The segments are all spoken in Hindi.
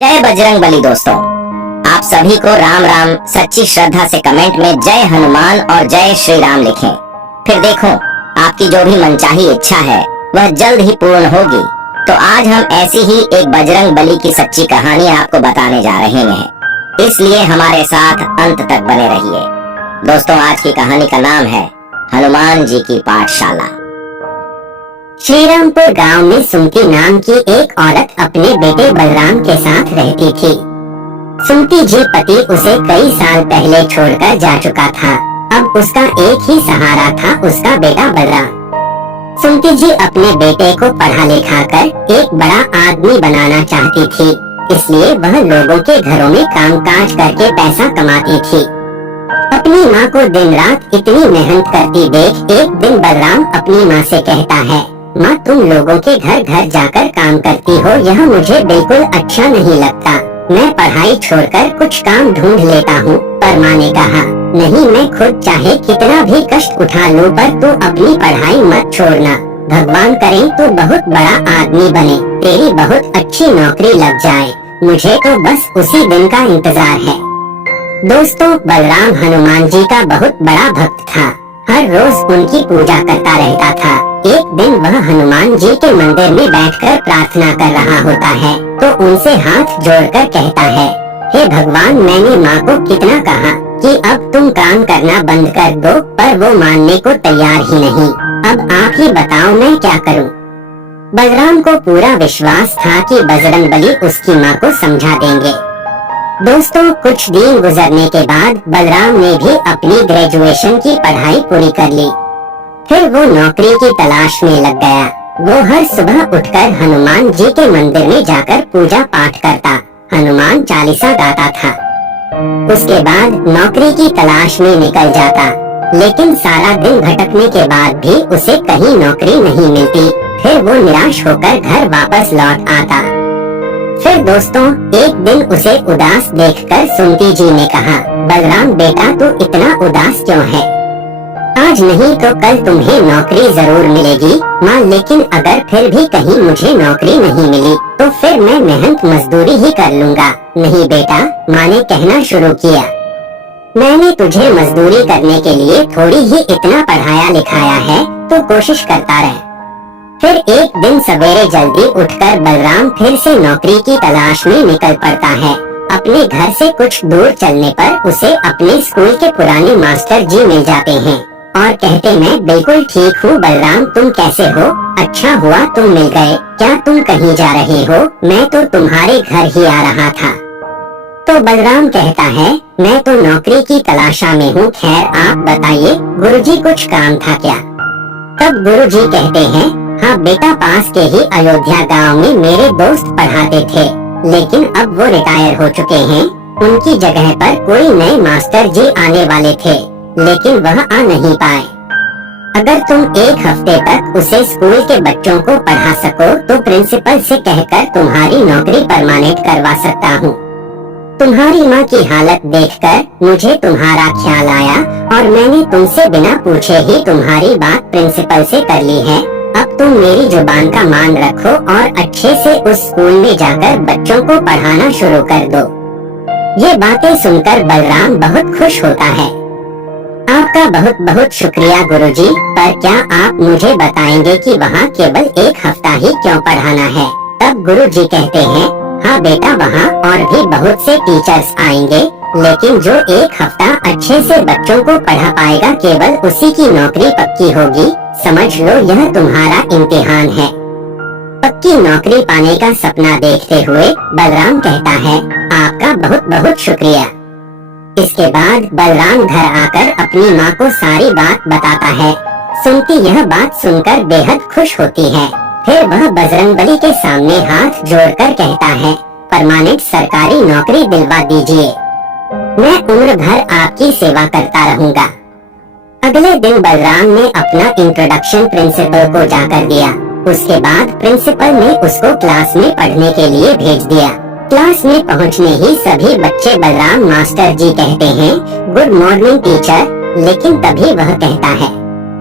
जय बजरंग बली। दोस्तों, आप सभी को राम राम। सच्ची श्रद्धा से कमेंट में जय हनुमान और जय श्री राम लिखें। फिर देखो, आपकी जो भी मनचाही इच्छा है वह जल्द ही पूर्ण होगी। तो आज हम ऐसी ही एक बजरंग बली की सच्ची कहानी आपको बताने जा रहे हैं, इसलिए हमारे साथ अंत तक बने रहिए। दोस्तों, आज की कहानी का नाम है हनुमान जी की पाठशाला। श्रीरामपुर गांव में सुमति नाम की एक औरत अपने बेटे बलराम के साथ रहती थी। सुमति जी पति उसे कई साल पहले छोड़कर जा चुका था। अब उसका एक ही सहारा था, उसका बेटा बलराम। सुमति जी अपने बेटे को पढ़ा लिखा कर एक बड़ा आदमी बनाना चाहती थी, इसलिए वह लोगों के घरों में कामकाज करके पैसा कमाती थी। अपनी माँ को दिन रात इतनी मेहनत करती देख एक दिन बलराम अपनी माँ से कहता है, माँ, तुम लोगों के घर घर जाकर काम करती हो, यह मुझे बिल्कुल अच्छा नहीं लगता। मैं पढ़ाई छोड़कर कुछ काम ढूंढ लेता हूँ। पर माँ ने कहा, नहीं, मैं खुद चाहे कितना भी कष्ट उठा लूँ, पर तू अपनी पढ़ाई मत छोड़ना। भगवान करे तू बहुत बड़ा आदमी बने, तेरी बहुत अच्छी नौकरी लग जाए। मुझे तो बस उसी दिन का इंतजार है। दोस्तों, बलराम हनुमान जी का बहुत बड़ा भक्त था। हर रोज उनकी पूजा करता रहता था। एक दिन वह हनुमान जी के मंदिर में बैठकर प्रार्थना कर रहा होता है तो उनसे हाथ जोड़कर कहता है, हे भगवान, मैंने माँ को कितना कहा कि अब तुम काम करना बंद कर दो, पर वो मानने को तैयार ही नहीं। अब आप ही बताओ मैं क्या करूँ। बलराम को पूरा विश्वास था कि बजरंग बली उसकी माँ को समझा देंगे। दोस्तों, कुछ दिन गुजरने के बाद बलराम ने भी अपनी ग्रेजुएशन की पढ़ाई पूरी कर ली। फिर वो नौकरी की तलाश में लग गया। वो हर सुबह उठकर हनुमान जी के मंदिर में जाकर पूजा पाठ करता, हनुमान चालीसा गाता था। उसके बाद नौकरी की तलाश में निकल जाता, लेकिन सारा दिन भटकने के बाद भी उसे कहीं नौकरी नहीं मिलती। फिर वो निराश होकर घर वापस लौट आता। फिर दोस्तों, एक दिन उसे उदास देखकर सुमति जी ने कहा, बलराम बेटा, तू इतना उदास क्यों है? आज नहीं तो कल तुम्हें नौकरी जरूर मिलेगी माँ, लेकिन अगर फिर भी कहीं मुझे नौकरी नहीं मिली तो फिर मैं मेहनत मजदूरी ही कर लूँगा। नहीं बेटा, माँ ने कहना शुरू किया, मैंने तुझे मजदूरी करने के लिए थोड़ी ही इतना पढ़ाया लिखाया है, तो कोशिश करता रह। फिर एक दिन सवेरे जल्दी उठकर बलराम फिर से नौकरी की तलाश में निकल पड़ता है। अपने घर से कुछ दूर चलने पर उसे अपने स्कूल के पुराने मास्टर जी मिल जाते हैं और कहते, मैं बिल्कुल ठीक हूँ बलराम, तुम कैसे हो? अच्छा हुआ तुम मिल गए। क्या तुम कहीं जा रहे हो? मैं तो तुम्हारे घर ही आ रहा था। तो बलराम कहता है, मैं तो नौकरी की तलाशा में हूँ। खैर आप बताइए, गुरुजी कुछ काम था क्या? तब गुरुजी कहते हैं, हाँ बेटा, पास के ही अयोध्या गांव में मेरे दोस्त पढ़ाते थे, लेकिन अब वो रिटायर हो चुके हैं। उनकी जगह पर कोई नए मास्टर जी आने वाले थे, लेकिन वह आ नहीं पाए। अगर तुम एक हफ्ते तक उसे स्कूल के बच्चों को पढ़ा सको तो प्रिंसिपल से कहकर तुम्हारी नौकरी परमानेंट करवा सकता हूँ। तुम्हारी माँ की हालत देखकर मुझे तुम्हारा ख्याल आया और मैंने तुमसे बिना पूछे ही तुम्हारी बात प्रिंसिपल से कर ली है। अब तुम मेरी जुबान का मान रखो और अच्छे से उस स्कूल में जाकर बच्चों को पढ़ाना शुरू कर दो। ये बातें सुनकर बलराम बहुत खुश होता है। आपका बहुत बहुत शुक्रिया गुरुजी, पर क्या आप मुझे बताएंगे कि वहाँ केवल एक हफ्ता ही क्यों पढ़ाना है? तब गुरुजी कहते हैं, हाँ बेटा, वहाँ और भी बहुत से टीचर्स आएंगे, लेकिन जो एक हफ्ता अच्छे से बच्चों को पढ़ा पाएगा केवल उसी की नौकरी पक्की होगी। समझ लो यह तुम्हारा इम्तिहान है। पक्की नौकरी पाने का सपना देखते हुए बलराम कहता है, आपका बहुत बहुत शुक्रिया। इसके बाद बलराम घर आकर अपनी माँ को सारी बात बताता है। सुमति यह बात सुनकर बेहद खुश होती है। फिर वह बजरंगबली के सामने हाथ जोड़कर कहता है, परमानेंट सरकारी नौकरी दिलवा दीजिए। मैं उम्र भर आपकी सेवा करता रहूँगा। अगले दिन बलराम ने अपना इंट्रोडक्शन प्रिंसिपल को जाकर दिया। उसके बाद प्रिंसिपल ने उसको क्लास में पढ़ने के लिए भेज दिया। क्लास में पहुंचने ही सभी बच्चे बलराम मास्टर जी कहते हैं, गुड मॉर्निंग टीचर, लेकिन तभी वह कहता है,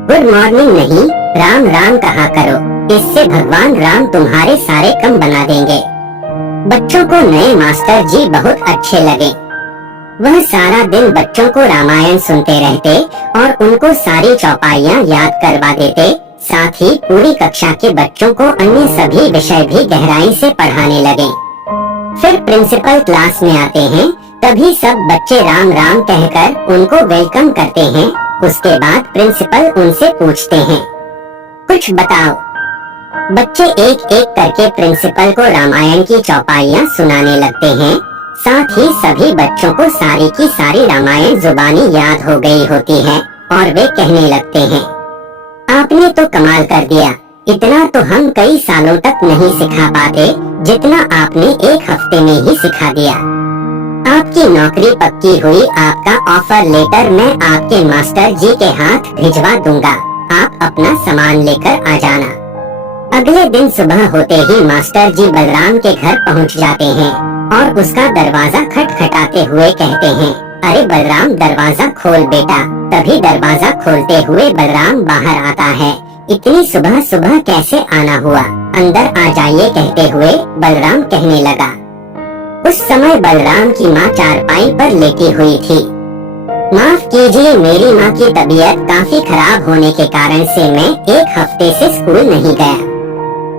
गुड मॉर्निंग नहीं, राम राम कहा करो, इससे भगवान राम तुम्हारे सारे कम बना देंगे। बच्चों को नए मास्टर जी बहुत अच्छे लगे। वह सारा दिन बच्चों को रामायण सुनते रहते और उनको सारी चौपाइयाँ याद करवा देते। साथ ही पूरी कक्षा के बच्चों को अन्य सभी विषय भी गहराई से पढ़ाने लगे। फिर प्रिंसिपल क्लास में आते हैं, तभी सब बच्चे राम राम कहकर उनको वेलकम करते हैं। उसके बाद प्रिंसिपल उनसे पूछते हैं, कुछ बताओ। बच्चे एक एक करके प्रिंसिपल को रामायण की चौपाइयाँ सुनाने लगते हैं। साथ ही सभी बच्चों को सारी की सारी रामायण जुबानी याद हो गई होती है और वे कहने लगते हैं, आपने तो कमाल कर दिया। इतना तो हम कई सालों तक नहीं सिखा पाते जितना आपने एक हफ्ते में ही सिखा दिया। आपकी नौकरी पक्की हुई। आपका ऑफर लेटर मैं आपके मास्टर जी के हाथ भिजवा दूंगा। आप अपना सामान लेकर आ जाना। अगले दिन सुबह होते ही मास्टर जी बलराम के घर पहुंच जाते हैं और उसका दरवाजा खटखटाते हुए कहते हैं, अरे बलराम दरवाजा खोल बेटा। तभी दरवाजा खोलते हुए बलराम बाहर आता है। इतनी सुबह सुबह कैसे आना हुआ? अंदर आ जाइए कहते हुए बलराम कहने लगा। उस समय बलराम की माँ चारपाई पर लेटी हुई थी। माफ कीजिए, मेरी माँ की तबीयत काफी खराब होने के कारण से मैं एक हफ्ते से स्कूल नहीं गया।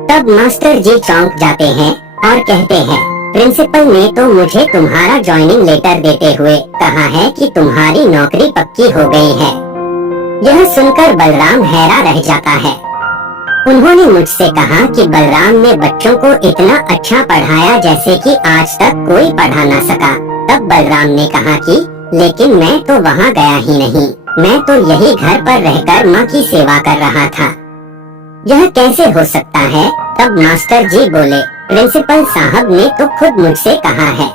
तब मास्टर जी चौंक जाते हैं और कहते हैं, प्रिंसिपल ने तो मुझे तुम्हारा ज्वाइनिंग लेटर देते हुए कहा है कि तुम्हारी नौकरी पक्की हो गई है। यह सुनकर बलराम हैरान रह जाता है। उन्होंने मुझसे कहा कि बलराम ने बच्चों को इतना अच्छा पढ़ाया जैसे कि आज तक कोई पढ़ा ना सका। तब बलराम ने कहा कि लेकिन मैं तो वहाँ गया ही नहीं, मैं तो यही घर पर रहकर माँ की सेवा कर रहा था। यह कैसे हो सकता है? तब मास्टर जी बोले, प्रिंसिपल साहब ने तो खुद मुझसे कहा है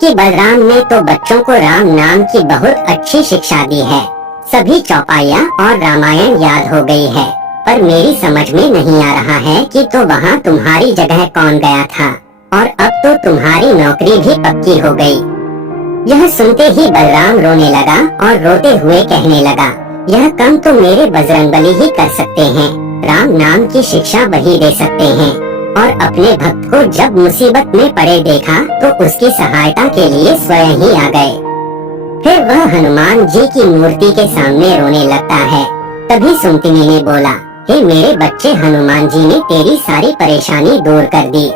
कि बलराम ने तो बच्चों को राम नाम की बहुत अच्छी शिक्षा दी है। सभी चौपाइयाँ और रामायण याद हो गई है। पर मेरी समझ में नहीं आ रहा है कि तो वहाँ तुम्हारी जगह कौन गया था और अब तो तुम्हारी नौकरी भी पक्की हो गई। यह सुनते ही बलराम रोने लगा और रोते हुए कहने लगा, यह काम तो मेरे बजरंगबली ही कर सकते हैं। राम नाम की शिक्षा वही दे सकते हैं। और अपने भक्त को जब मुसीबत में पड़े देखा तो उसकी सहायता के लिए स्वयं ही आ गए। फिर वह हनुमान जी की मूर्ति के सामने रोने लगता है। तभी सुंदरी ने बोला, हे मेरे बच्चे, हनुमान जी ने तेरी सारी परेशानी दूर कर दी।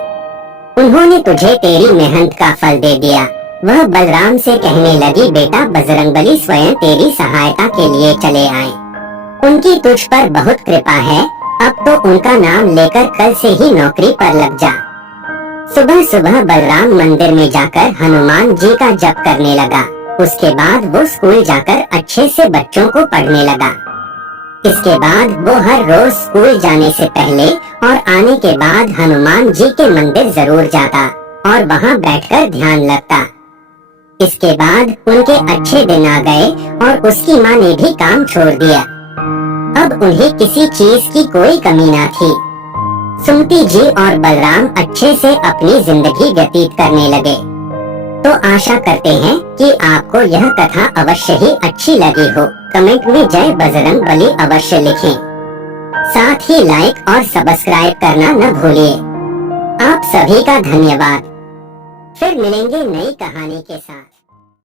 उन्होंने तुझे तेरी मेहनत का फल दे दिया। वह बलराम से कहने लगी, बेटा बजरंगबली स्वयं तेरी सहायता के लिए चले आए। उनकी तुझ पर बहुत कृपा है। अब तो उनका नाम लेकर कल से ही नौकरी पर लग जा। सुबह सुबह बलराम मंदिर में जाकर हनुमान जी का जप करने लगा। उसके बाद वो स्कूल जाकर अच्छे से बच्चों को पढ़ने लगा। इसके बाद वो हर रोज स्कूल जाने से पहले और आने के बाद हनुमान जी के मंदिर जरूर जाता और वहाँ बैठकर ध्यान लगता। इसके बाद उनके अच्छे दिन आ गए और उसकी माँ ने भी काम छोड़ दिया। अब उन्हें किसी चीज की कोई कमी न थी। सुमति जी और बलराम अच्छे से अपनी जिंदगी व्यतीत करने लगे। तो आशा करते हैं कि आपको यह कथा अवश्य ही अच्छी लगी हो। कमेंट में जय बजरंगबली अवश्य लिखें। साथ ही लाइक और सब्सक्राइब करना न भूलिए। आप सभी का धन्यवाद। फिर मिलेंगे नई कहानी के साथ।